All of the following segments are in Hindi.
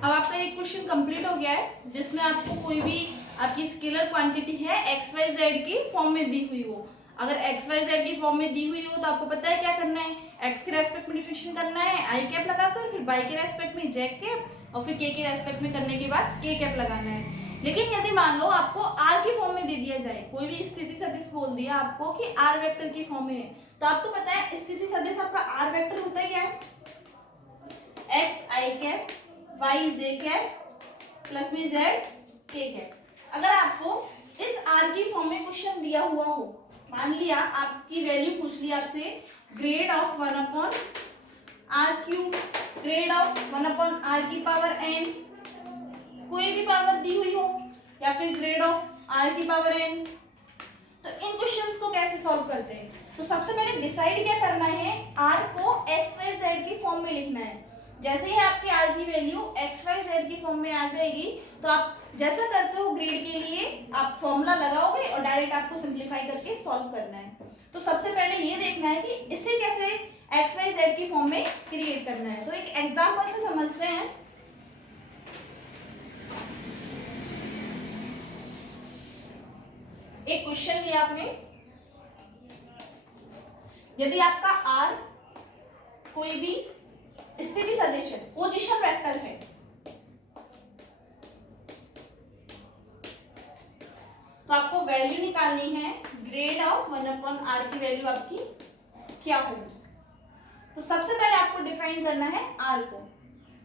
अब आपका एक क्वेश्चन कंप्लीट हो गया है जिसमें आपको कोई भी आपकी स्केलर क्वांटिटी है एक्स वाई जेड की फॉर्म में दी हुई हो। अगर एक्स वाई जेड की फॉर्म में दी हुई हो तो आपको पता है क्या करना है, एक्स के रेस्पेक्ट में डिफरेंशिएट करना है आई कैप लगाकर, फिर वाई के रेस्पेक्ट में जेड कैप और फिर के रेस्पेक्ट में करने के बाद के कैप लगाना है। लेकिन यदि मान लो आपको आर की फॉर्म में दे दिया जाए, कोई भी स्थिति सदिश बोल दिया आपको कि आर वेक्टर की फॉर्म में है, तो आपको पता है स्थिति सदिश आपका आर वेक्टर होता है क्या है, एक्स आई कैप वाई जे कैप प्लस में जेड के कैप। अगर आपको इस आर की फॉर्म में क्वेश्चन दिया हुआ हो, मान लिया आपकी वैल्यू पूछ ली आपसे grad of 1 upon r cube, grad of 1 upon r की पावर एन, कोई भी पावर दी हुई हो, या फिर ग्रेड ऑफ आर की पावर एन, तो इन क्वेश्चंस को कैसे सॉल्व करते हैं। तो सबसे पहले डिसाइड क्या करना है, आर को एक्स वाई जेड की फॉर्म में लिखना है। जैसे ही आपकी आर की वैल्यू एक्स वाई जेड की फॉर्म में आ जाएगी तो आप जैसा करते हो ग्रेड के लिए आप फॉर्मूला लगाओगे और डायरेक्ट आपको सिंप्लीफाई करके सॉल्व करना है। तो सबसे पहले ये देखना है कि इसे कैसे एक्स वाई जेड की फॉर्म में क्रिएट करना है। तो एक एग्जाम्पल से समझते हैं। एक क्वेश्चन लिया आपने, यदि आपका आर कोई भी स्थिति सदिश है, पोजीशन वेक्टर है, तो आपको वैल्यू निकालनी है ग्रेड ऑफ 1 अपॉन आर की वैल्यू आपकी क्या होगी। तो सबसे पहले आपको डिफाइन करना है आर को।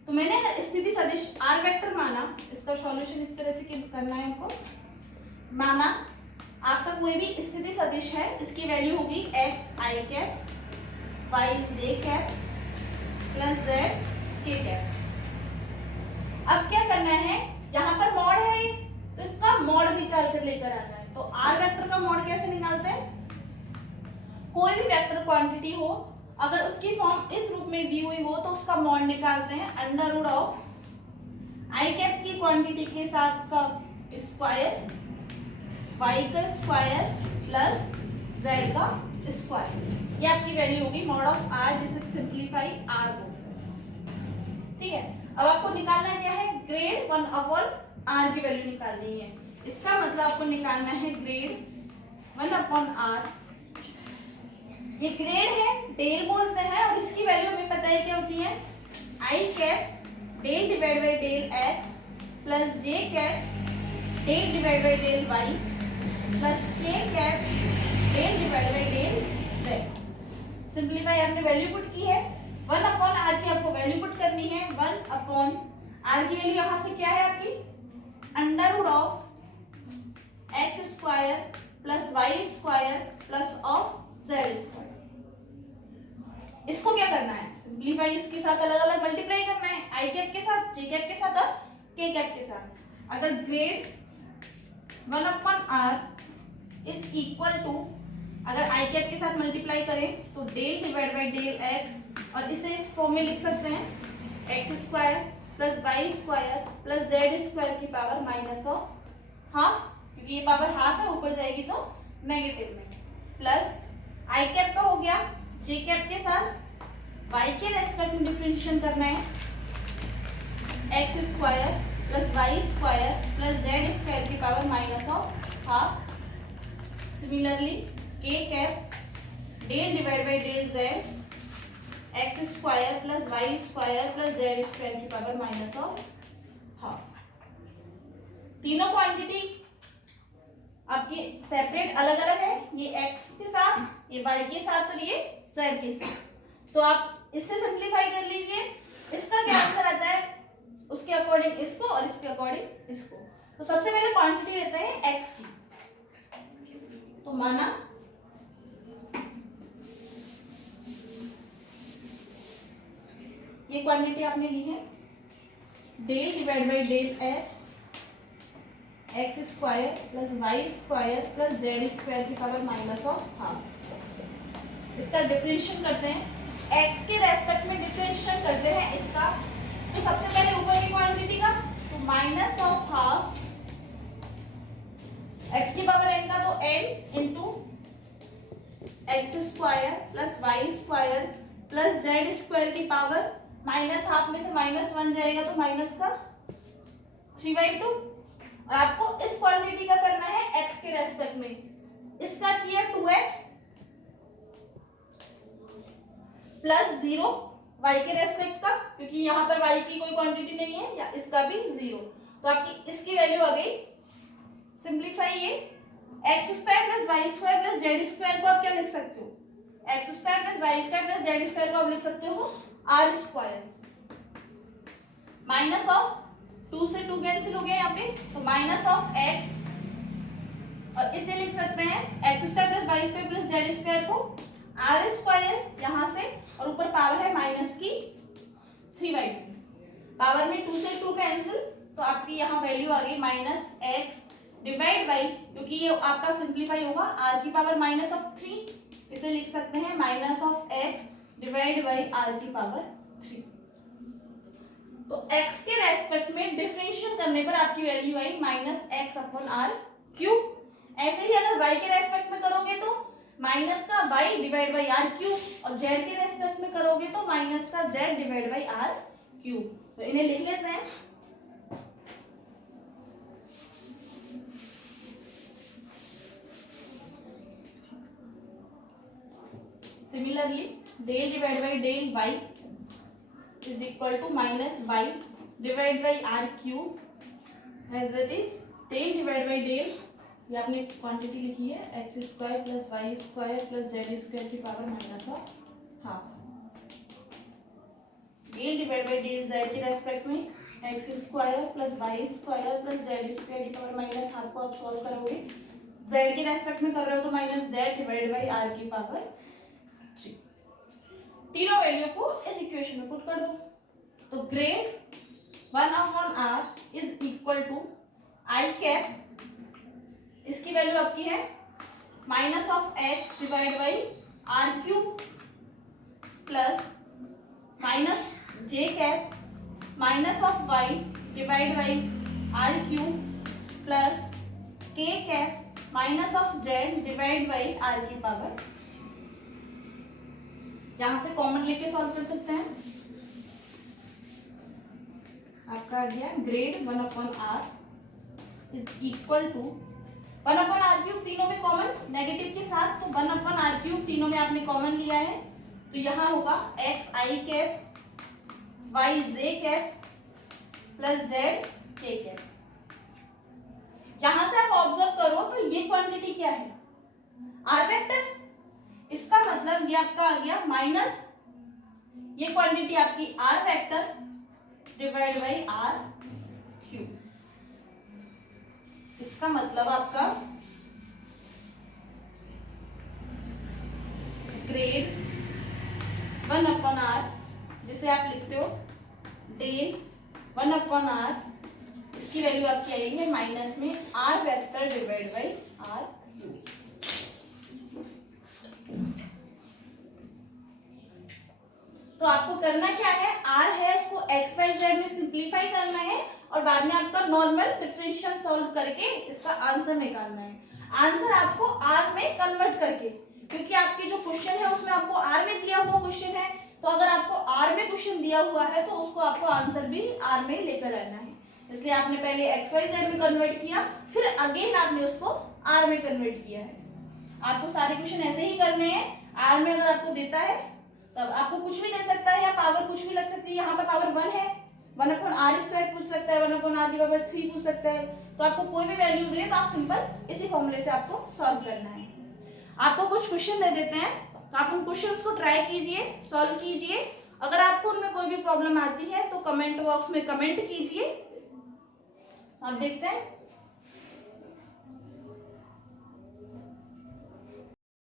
तो मैंने स्थिति सदिश आर वेक्टर माना, इसका सॉल्यूशन इस तरह से करना है आपको। माना आपका कोई भी स्थिति सदिश है, इसकी वैल्यू होगी एक्स आई कैप वाई जे कैप प्लस जेड के कैप। अब क्या करना है, जहां पर मॉड है तो इसका मॉड निकाल कर लेकर आना है। तो आर वेक्टर का मॉड कैसे निकालते हैं, कोई भी वेक्टर क्वांटिटी हो अगर उसकी फॉर्म इस रूप में दी हुई हो तो उसका मॉड निकालते हैं under root of i cap की क्वांटिटी के साथ का स्क्वायर, वाई का स्क्वायर प्लस जेड का स्क्वायर। ये आपकी वैल्यू होगी मॉड ऑफ आर, जिसे सिंप्लीफाई आर हो। ठीक है, अब आपको निकालना क्या है, ग्रेड 1 अपॉन आर की वैल्यू निकालनी है। इसका मतलब आपको निकालना है ग्रेड 1 अपॉन आर। ये ग्रेड है, डेल बोलते हैं, और इसकी वैल्यू हमें पता है क्या होती है, i cap del divide by del x plus j cap del divide by del y plus k cap del divide by del z. Simplify आपने वैल्यू पुट की है, 1 अपॉन आर की आपको वैल्यू पुट करनी है। 1 अपॉन आर की वैल्यू यहां से क्या है आपकी, under root of x square plus y square plus of z square. इसको क्या करना है, सिंप्लीफाई इसके साथ अलग अलग मल्टीप्लाई करना है, आई कैप के साथ, जे कैप के साथ और के कैप के साथ। अगर grad 1 upon r is equal to, अगर आई कैप के साथ मल्टीप्लाई करें तो del divide by del x, और इसे इस फॉर्म में लिख सकते हैं x square plus y square plus z square की पावर माइनस ऑफ हाफ, क्योंकि ये पावर हाफ है ऊपर जाएगी तो नेगेटिव में, प्लस आई कैप का हो गया जे कैप के साथ वाई के रेस्पेक्ट में डिफरेंशिएशन करना है x square plus y square plus z square की power minus of half. Similarly k cap del divide by del z x square plus y square plus z square की पावर माइनस ऑफ हाफ। तीनों क्वांटिटी आपकी सेपरेट अलग अलग है, ये x के साथ, ये y के साथ और ये z के साथ। तो आप इससे सिंप्लीफाई कर लीजिए, इसका क्या आंसर आता है उसके अकॉर्डिंग इसको और इसके अकॉर्डिंग इसको। तो सबसे पहले क्वांटिटी लेते हैं x की। तो माना ये क्वांटिटी आपने ली है del divide by del x square plus y square plus z square की पावर माइनस ऑफ हाफ। इसका डिफरेंशिएशन करते हैं, x के रेस्पेक्ट में डिफरेंशिएशन करते हैं इसका। तो सबसे पहले ऊपर की क्वांटिटी का तो माइनस ऑफ हाफ x की पावर n का तो n into x square plus y square plus z square की पावर माइनस हाफ में से -1 जाएगा तो माइनस का 3/2। और आपको इस क्वांटिटी का करना है x के रेस्पेक्ट में। इसका किया 2x प्लस 0 y के रेस्पेक्ट का, क्योंकि यहाँ पर y की कोई क्वांटिटी नहीं है, या इसका भी 0, तो आपकी इसकी वैल्यू आ गई। सिंप्लीफाई ये x square plus y square plus z square को आप क्या लिख सकते हो, x square plus y square plus z square को आप लिख सकते हो r स्क्वायर। माइनस ऑफ 2 से 2 कैंसिल हो गया यहाँ पे, तो माइनस ऑफ x, और इसे लिख सकते हैं x square plus y square plus z square को r स्क्वायर यहाँ से, और ऊपर पावर है माइनस की 3/2। पावर में 2 से 2 कैंसिल, तो आपकी यहाँ वैल्यू आ गई माइनस x डिवाइड बाई, क्योंकि ये आपका सिंप्लीफाई होगा r की पावर -3, इसे लिख सकते हैं minus of x divide by r की पावर 3। तो x के रेस्पेक्ट में डिफरेंशिएट करने पर आपकी वैल्यू आई -x/r³। ऐसे ही अगर y के रेस्पेक्ट में करोगे तो माइनस का y डिवाइड बाई r³, और z के रेस्पेक्ट में करोगे तो माइनस का z डिवाइड बाई r³। तो इन्हें लिख लेते हैं। Similarly del divide by del y is equal to minus y divided by r³ as it is del divide by del, ये आपने क्वांटिटी लिखी है x square plus y square plus z square की power -12। Del divide by del z के रेस्पेक्ट में x square plus y square plus z square की पावर -12 को आप सॉल्व करोगे, z के रेस्पेक्ट में कर रहे हो तो -z डिवाइड बाई r की पावर 3। तीनों वैल्यू को इस इक्वेशन में पुट कर दो, तो grad 1/r is equal to i cap, इसकी वैल्यू आपकी है minus of x divide by r³ plus minus j cap minus of y divide by r³ plus k cap minus of z divide by r की पावर। यहां से कॉमन लेके सॉल्व कर सकते हैं। आपका आ गया grade 1/r is equal to 1/r³, तीनों में कॉमन नेगेटिव के साथ, तो 1/r³ तीनों में आपने कॉमन लिया है, तो यहां होगा x i cap y j cap plus z k cap. यहां से आप ऑब्जर्व करो तो ये क्वांटिटी क्या है, r वेक्टर। इसका मतलब ये आपका आ गया माइनस, ये क्वांटिटी आपकी r vector divide by r³। इसका मतलब आपका ग्रेड 1/r, जिसे आप लिखते हो डेल 1/r, इसकी वैल्यू आपकी आई है माइनस में r vector divide by r³। तो आपको करना क्या है, r है इसको x y z में सिंप्लीफाई करना है, और बाद में आपका नॉर्मल डिफरेंशियल सॉल्व करके इसका आंसर निकालना है। आंसर आपको r में कन्वर्ट करके, क्योंकि आपके जो क्वेश्चन है उसमें आपको r में दिया हुआ क्वेश्चन है, तो अगर आपको r में क्वेश्चन दिया हुआ है तो उसको आपको आंसर भी r में लेकर आना है। इसलिए आपने पहले x y z में कन्वर्ट किया, फिर अगेन आपने उसको r में कन्वर्ट किया है। आपको सारे क्वेश्चन ऐसे ही करने हैं। r में अगर आपको देता है तब आपको कुछ भी दे सकता है, या पावर कुछ भी लग सकती है। यहाँ पर पावर 1 है, 1/r² पूछ सकता है, 1/r की पावर 3 पूछ सकता है, तो आपको कोई भी वैल्यू दे तो आप सिंपल इसी फॉर्मूले से आपको सॉल्व करना है। आपको कुछ क्वेश्चन दे देते हैं, तो आप उन क्वेश्चंस को ट्राई कीजिए, सॉल्व कीजिए। अगर आपको उनमें कोई भी प्रॉब्लम आती है तो कमेंट बॉक्स में कमेंट कीजिए। आप देखते हैं